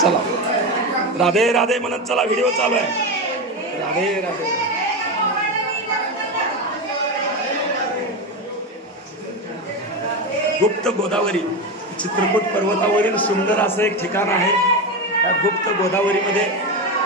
चला राधे राधे म्हणत चला, व्हिडिओ चालू आहे. राधे राधे. गुप्त गोदावरी चित्रकूट पर्वतावरील सुंदर असं एक ठिकाण आहे. या गुप्त गोदावरीमध्ये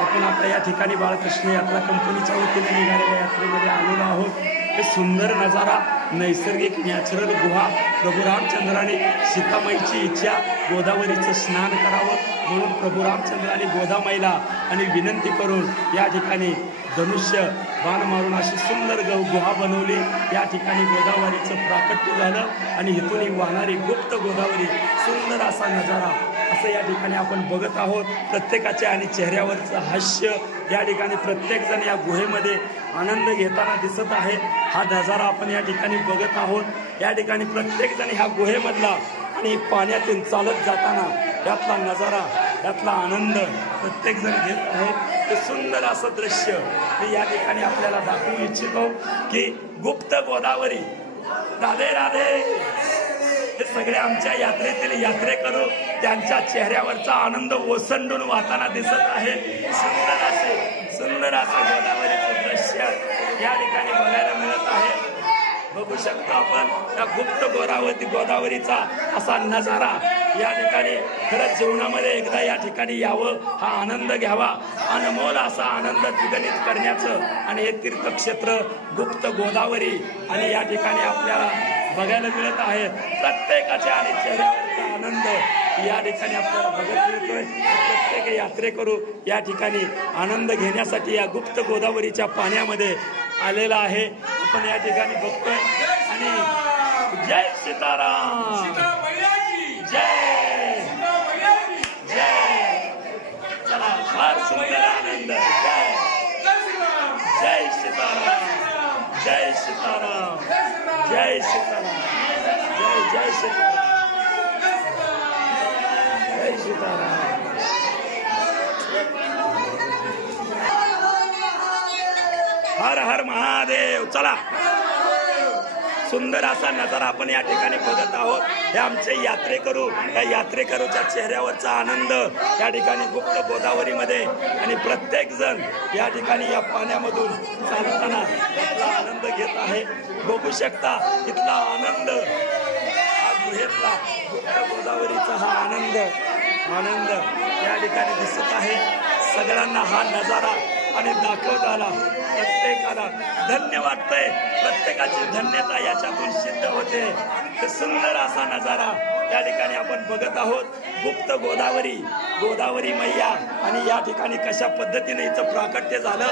आपण आपल्या या ठिकाणी बाळकृष्ण यात्रा कंपनीच्या वतीने निघालेल्या यात्रेमध्ये आलेलो आहोत. हे सुंदर नजारा, नैसर्गिक नॅचरल गुहा. प्रभू रामचंद्राने सीतामाईची इच्छा गोदावरीचं स्नान करावं म्हणून प्रभू रामचंद्राने गोदामाईला आणि विनंती करून या ठिकाणी धनुष्य बाण मारून अशी सुंदर गुहा बनवली. या ठिकाणी गोदावरीचं प्राकट्य झालं आणि इथून वाहणारी गुप्त गोदावरी, सुंदर असा नजारा असं या ठिकाणी आपण बघत आहोत. प्रत्येकाच्या आणि चेहऱ्यावरचं हास्य या ठिकाणी प्रत्येकजण या गुहेमध्ये आनंद घेताना दिसत आहे. हा नजारा आपण या ठिकाणी बघत आहोत. या ठिकाणी प्रत्येकजण ह्या गुहेमधला आणि पाण्यातून चालत जाताना यातला नजारा, यातला आनंद प्रत्येकजण घेत आहे. ते सुंदर असं दृश्य मी या ठिकाणी आपल्याला दाखवू इच्छितो की गुप्त गोदावरी. राधे राधे. हे सगळे आमच्या यात्रेतील यात्रेकरू त्यांच्या चेहऱ्यावरचा आनंद ओसंडून वाहताना दिसत आहे. सुंदर असं गोदावरीचं दृश्य या ठिकाणी बघायला मिळत आहे. बघू शकतो आपण त्या गुप्त गोदावरीचा असा नजारा. या ठिकाणी खरंच जीवनामध्ये एकदा या ठिकाणी यावं, हा आनंद घ्यावा. अनमोल असा आनंद द्विगुणित करण्याचं आणि हे तीर्थक्षेत्र गुप्त गोदावरी आणि या ठिकाणी आपल्याला बघायला मिळत आहे. प्रत्येकाच्या आणि चेहऱ्यावरचा आनंद या ठिकाणी आपल्याला बघत मिळतोय. प्रत्येक यात्रेकरू या ठिकाणी आनंद घेण्यासाठी या गुप्त गोदावरीच्या पाण्यामध्ये आलेला आहे. आपण या ठिकाणी बघतोय आणि जय सीताराम, जय जय. चला फार सुंदर आनंद. जय जय सीताराम, जय सीताराम, जय सीताराम, जय जय सीताराम, जय सीताराम. हर हर महादेव. चला सुंदर असा नजारा आपण या ठिकाणी बघत आहोत. हे आमचे यात्रेकरू, या यात्रेकरूच्या चेहऱ्यावरचा आनंद या ठिकाणी गुप्त गोदावरीमध्ये आणि प्रत्येक जण या ठिकाणी या पाण्यामधून चालताना आपला आनंद घेत आहे. बघू शकता इथला आनंद, हा गुहेतला गुप्त गोदावरीचा हा आनंद या ठिकाणी दिसत आहे. सगळ्यांना हा नजारा आणि दाखवताना प्रत्येकाला धन्य वाटतंय. प्रत्येकाची धन्यता याच्यातून सिद्ध होते. ते सुंदर असा नजारा या ठिकाणी आपण बघत आहोत. गुप्त गोदावरी मैया आणि या ठिकाणी कशा पद्धतीने हिचं प्राकट्य झालं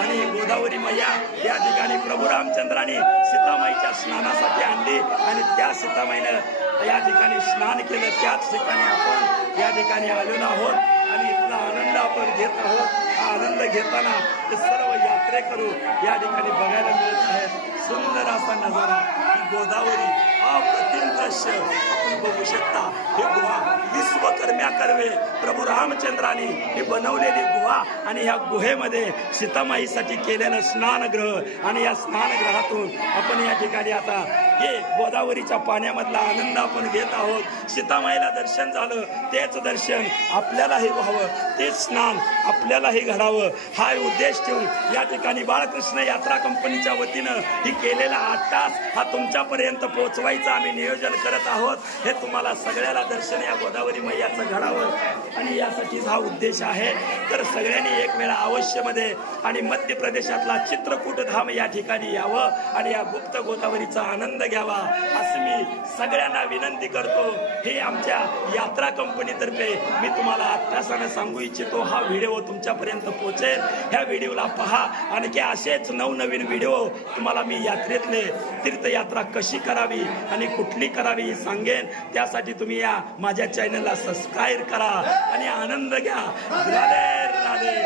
आणि ही गोदावरी मैया या ठिकाणी प्रभू रामचंद्राने सीतामाईच्या स्नानासाठी आणली आणि त्या सीतामाईनं या ठिकाणी स्नान केलं. त्याच ठिकाणी आपण या ठिकाणी आलेलो आहोत आणि इथला आनंद आपण घेत आहोत. हा आनंद घेताना ते सर्व यात्रेकरू या ठिकाणी बघायला मिळत आहेत. सुंदर असा नजारा, ही गोदावरी, अप्रतिम दृश्य आपण बघू शकता. ही गुहा विश्वकर्म्या कर्वे प्रभू रामचंद्राने ही बनवलेली गुहा आणि ह्या गुहेमध्ये सीतामाईसाठी केलेलं स्नानगृह आणि या स्नानगृहातून आपण या ठिकाणी आता हे गोदावरीच्या पाण्यामधला आनंद आपण घेत आहोत. सीतामाईला दर्शन झालं, तेच दर्शन आपल्यालाही व्हावं, तेच स्नान आपल्यालाही घडावं, हा उद्देश ठेवून या ठिकाणी बाळकृष्ण यात्रा कंपनीच्या वतीनं ही केलेला 8 तास हा तुमच्यापर्यंत पोहोचवायचं आम्ही नियोजन करत आहोत. हे तुम्हाला सगळ्याला दर्शन या गोदावरी मैयाचं घडावं आणि यासाठीच हा उद्देश आहे. तर सगळ्यांनी एक वेळा अवश्यमध्ये आणि मध्य प्रदेशातला चित्रकूट धाम या ठिकाणी यावं आणि या गुप्त गोदावरीचा आनंद घ्यावा असं मी सगळ्यांना विनंती करतो. हे आमच्या यात्रा कंपनीतर्फे मी तुम्हाला आत्तासाने सांगू इच्छितो. हा व्हिडिओ तुमच्यापर्यंत पोहोचेल. ह्या व्हिडिओला पहा. आणखी असेच नवनवीन व्हिडिओ तुम्हाला मी यात्रेतले तीर्थयात्रा कशी करावी आणि कुठली करावी सांगेन. त्यासाठी तुम्ही या माझ्या चॅनलला सबस्क्राईब करा आणि आनंद घ्या. राधे राधे,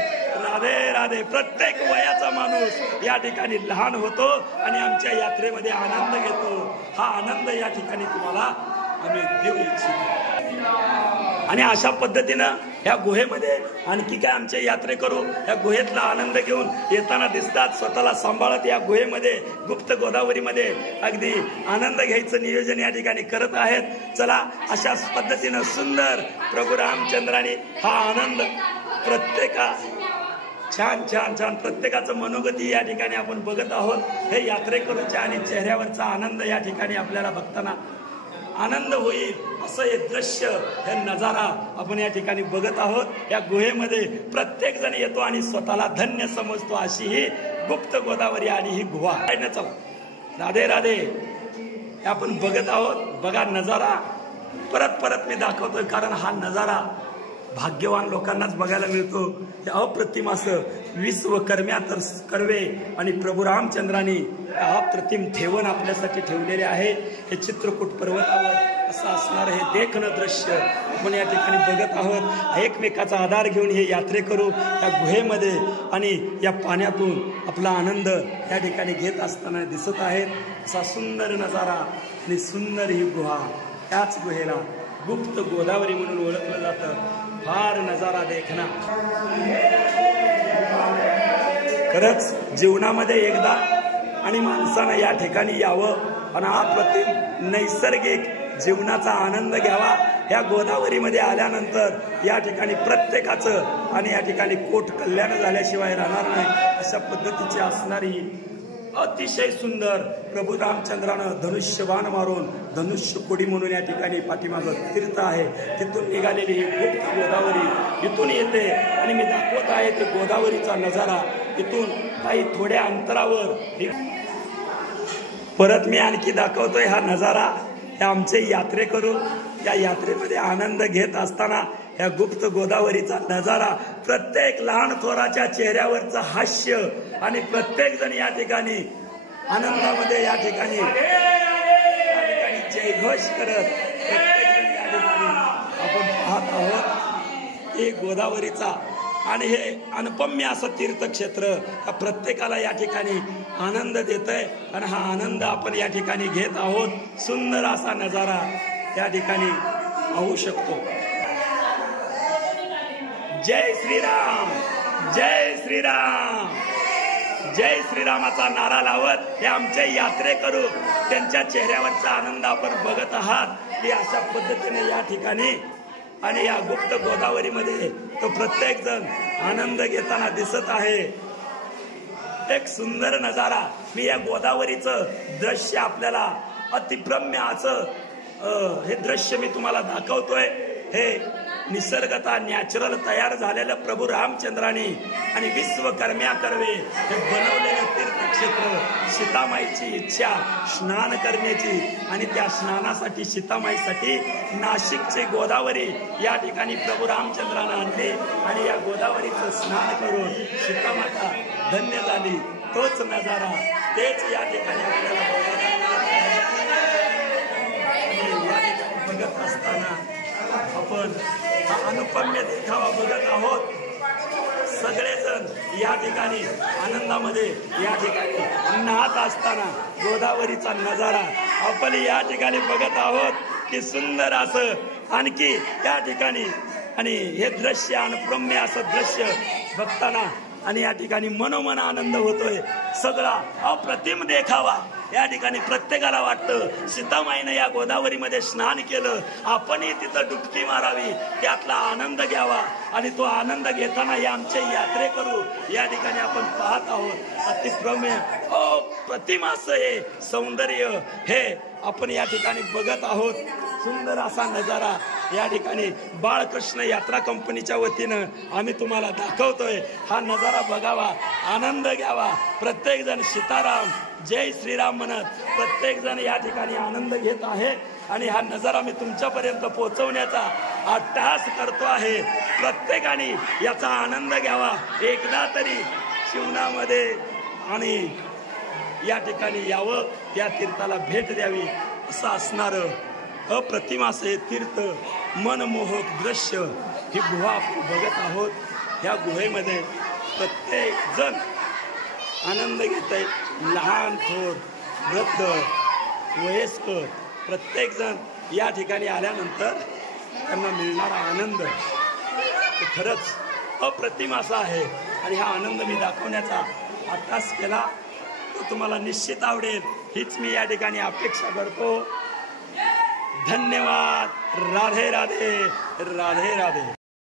राधे राधे. प्रत्येक वयाचा माणूस या ठिकाणी लहान होतो आणि आमच्या यात्रेमध्ये आनंद घेतो. हा आनंद या ठिकाणी तुम्हाला आम्ही देऊ इच्छितो. आणि अशा पद्धतीनं ह्या गुहेमध्ये आणखी काय आमचे यात्रेकरू या गुहेतला आनंद घेऊन येताना दिसतात. स्वतःला सांभाळत या गुहेमध्ये गुप्त गोदावरीमध्ये अगदी आनंद घ्यायचं नियोजन या ठिकाणी करत आहेत. चला अशाच पद्धतीनं सुंदर प्रभू रामचंद्राने हा आनंद प्रत्येका छान छान छान प्रत्येकाचं मनोगती या ठिकाणी आपण बघत आहोत. हे यात्रेकरूच्या आणि चेहऱ्यावरचा आनंद या ठिकाणी आपल्याला बघताना आनंद होईल असं हे दृश्य, हे नजारा आपण या ठिकाणी बघत आहोत. या गुहेमध्ये प्रत्येक जण येतो आणि स्वतःला धन्य समजतो. अशी ही गुप्त गोदावरी आणि ही गुहा. राधे राधे आपण बघत आहोत. बघा नजारा परत परत मी दाखवतोय, कारण हा नजारा भाग्यवान लोकांनाच बघायला मिळतो. अप्रतिम असं विश्वकर्म्या तर कर्वे आणि प्रभू रामचंद्रांनी अप्रतिम ठेवण आपल्यासाठी ठेवलेले आहे. हे चित्रकूट पर्वतावर असं असणार हे देखणं दृश्य आपण या ठिकाणी बघत आहोत. एकमेकाचा आधार घेऊन हे यात्रेकरू या गुहेमध्ये आणि या पाण्यातून आपला आनंद या ठिकाणी घेत असताना दिसत आहेत. असा सुंदर नजारा आणि सुंदर ही गुहा. त्याच गुहेला गुप्त गोदावरी म्हणून ओळखलं जातं. फार नजारा देखना. खरंच जीवनामध्ये एकदा आणि माणसानं या ठिकाणी यावं आणि अप्रतिम नैसर्गिक जीवनाचा आनंद घ्यावा. या गोदावरीमध्ये आल्यानंतर या ठिकाणी प्रत्येकाचं आणि या ठिकाणी कोट कल्याण झाल्याशिवाय राहणार नाही. अशा पद्धतीची असणारी अतिशय सुंदर प्रभू रामचंद्रानं धनुष्यबाण मारून धनुष्य कोडी म्हणून या ठिकाणी पाठीमागं तीर्थ आहे. तिथून निघालेली ही गुप्त गोदावरी इथून येते आणि मी दाखवत आहे ते गोदावरीचा नजारा. इथून काही थोड्या अंतरावर परत मी आणखी दाखवतोय हा नजारा. हे आमचे यात्रेकरू या यात्रेमध्ये आनंद घेत असताना या गुप्त गोदावरीचा नजारा, प्रत्येक लहान थोराच्या चेहऱ्यावरचं हास्य आणि प्रत्येक जण या ठिकाणी आनंदामध्ये या ठिकाणी जयघोष करत प्रत्येक जण या ठिकाणी आपण पाहत आहोत. हे गोदावरीचा आणि हे अनुपम्य असं तीर्थक्षेत्र प्रत्येकाला या ठिकाणी आनंद देत आहे आणि हा आनंद आपण या ठिकाणी घेत आहोत. सुंदर असा नजारा या ठिकाणी पाहू शकतो. जय श्रीराम, जय श्रीराम, जय श्रीरामाचा नारा लावत हे आमचे यात्रेकरू त्यांच्या चेहऱ्यावरचा आनंद आपण बघत आहात. की अशा पद्धतीने या ठिकाणी आणि या गुप्त गोदावरीमध्ये तो प्रत्येक जण आनंद घेताना दिसत आहे. एक सुंदर नजारा. मी या गोदावरीचं दृश्य आपल्याला अतिप्रम्य असं हे दृश्य मी तुम्हाला दाखवतोय. हे निसर्गता नॅचरल तयार झालेलं प्रभू रामचंद्राने आणि विश्वकर्म्या कर्वे हे बनवलेलं तीर्थक्षेत्र. सीतामाईची इच्छा स्नान करण्याची आणि त्या स्नानासाठी सीतामाईसाठी नाशिकची गोदावरी या ठिकाणी प्रभू रामचंद्रानं आणली आणि या गोदावरीचं स्नान करून सीतामाता धन्य झाली. तोच नजारा तेच या ठिकाणी आपल्याला बघत असताना आपण हा अनुपम्य देखावा बघत आहोत. सगळेजण या ठिकाणी आनंदामध्ये या ठिकाणी नाहत असताना गोदावरीचा नजारा आपण या ठिकाणी बघत आहोत. की सुंदर असं आणखी या ठिकाणी आणि हे दृश्य अनुपम्य असं दृश्य बघताना आणि या ठिकाणी मनोमन आनंद होतोय. सगळा अप्रतिम देखावा या ठिकाणी प्रत्येकाला वाटतं सीतामाईनं या गोदावरीमध्ये स्नान केलं, आपणही तिथं डुबकी मारावी, त्यातला आनंद घ्यावा. आणि तो आनंद घेताना हे आमचे यात्रेकरू या ठिकाणी आपण पाहत आहोत. अतिप्रम्य अप्रतिम असं हे सौंदर्य हे आपण या ठिकाणी बघत आहोत. सुंदर असा नजारा या ठिकाणी बाळकृष्ण यात्रा कंपनीच्या वतीनं आम्ही तुम्हाला दाखवतोय. हा नजारा बघावा, आनंद घ्यावा. प्रत्येक जण सीताराम जय श्रीराम म्हणत प्रत्येक जण या ठिकाणी आनंद घेत आहे आणि हा नजारा मी तुमच्यापर्यंत पोहोचवण्याचा अट्टहास करतो आहे. प्रत्येकाने याचा आनंद घ्यावा. एकदा तरी जीवनामध्ये आणि या ठिकाणी यावं, या तीर्थाला भेट द्यावी असं असणारं अप्रतिम असे तीर्थ मनमोहक दृश्य ही गुहा आपण बघत आहोत. या गुहेमध्ये प्रत्येक जण आनंद घेत आहे. लहान थोर वृद्ध वयस्कर प्रत्येक जण या ठिकाणी आल्यानंतर त्यांना मिळणारा आनंद तो खरंच अप्रतिम असा आहे. आणि हा आनंद मी दाखवण्याचा आत्ताच केला, तो तुम्हाला निश्चित आवडेल हीच मी या ठिकाणी अपेक्षा करतो. धन्यवाद. राधे राधे. राधे राधे.